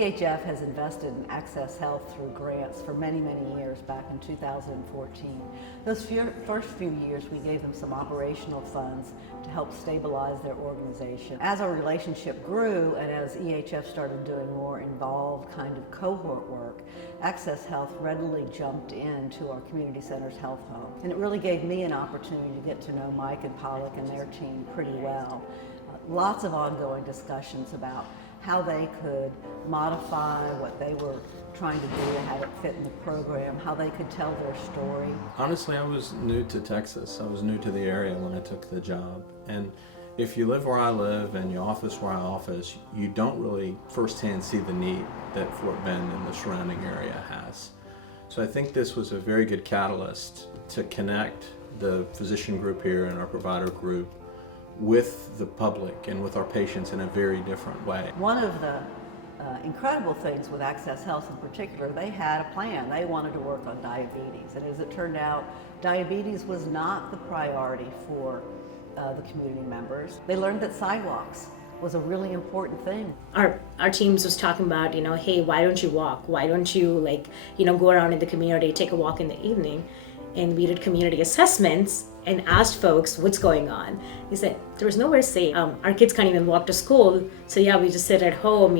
EHF has invested in AccessHealth through grants for many, many years back in 2014. Those first few years we gave them some operational funds to help stabilize their organization. As our relationship grew and as EHF started doing more involved kind of cohort work, AccessHealth readily jumped into our community center's health home. And it really gave me an opportunity to get to know Mike and Pollock and their team pretty well. Lots of ongoing discussions about how they could modify what they were trying to do to have it fit in the program, how they could tell their story. Honestly, I was new to Texas. I was new to the area when I took the job. And if you live where I live and you office where I office, you don't really firsthand see the need that Fort Bend and the surrounding area has. So I think this was a very good catalyst to connect the physician group here and our provider group with the public and with our patients in a very different way. One of the incredible things with AccessHealth in particular, they had a plan. They wanted to work on diabetes, and as it turned out, diabetes was not the priority for the community members. They learned that sidewalks was a really important thing. Our teams was talking about, hey, why don't you walk? Why don't you go around in the community, take a walk in the evening? And we did community assessments and asked folks what's going on. He said, there's nowhere safe. Our kids can't even walk to school. So yeah, we just sit at home,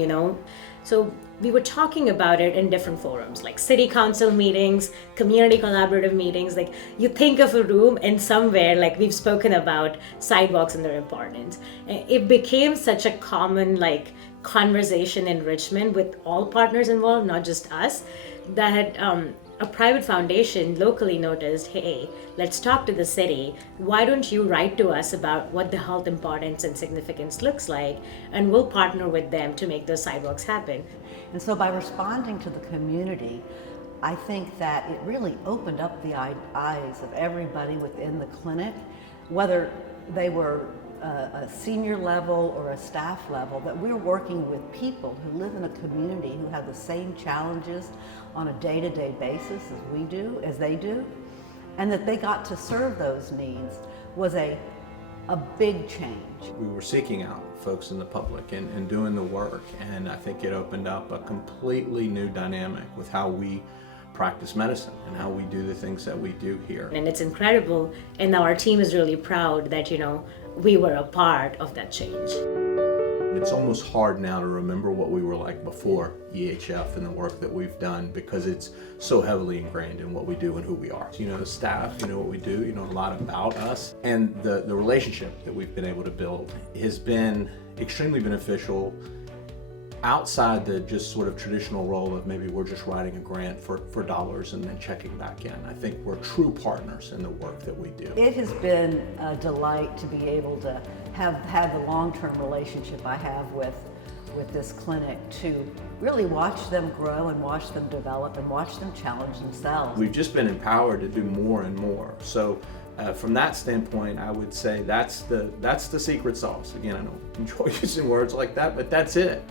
So we were talking about it in different forums, like city council meetings, community collaborative meetings. Like you think of a room and somewhere, like we've spoken about sidewalks and their importance. And it became such a common conversation in Richmond with all partners involved, not just us, that a private foundation locally noticed, hey, let's talk to the city. Why don't you write to us about what the health importance and significance looks like, and we'll partner with them to make those sidewalks happen. And so by responding to the community, I think that it really opened up the eyes of everybody within the clinic, whether they were a senior level or a staff level, that we're working with people who live in a community who have the same challenges on a day-to-day basis as they do, and that they got to serve those needs was a big change. We were seeking out folks in the public and doing the work, and I think it opened up a completely new dynamic with how we practice medicine and how we do the things that we do here. And it's incredible, and now our team is really proud that we were a part of that change. It's almost hard now to remember what we were like before EHF and the work that we've done, because it's so heavily ingrained in what we do and who we are. The staff, what we do, a lot about us. And the relationship that we've been able to build has been extremely beneficial outside the just sort of traditional role of maybe we're just writing a grant for dollars and then checking back in. I think we're true partners in the work that we do. It has been a delight to be able to have the long-term relationship I have with this clinic, to really watch them grow and watch them develop and watch them challenge themselves. We've just been empowered to do more and more. So from that standpoint, I would say that's the secret sauce. Again, I don't enjoy using words like that, but that's it.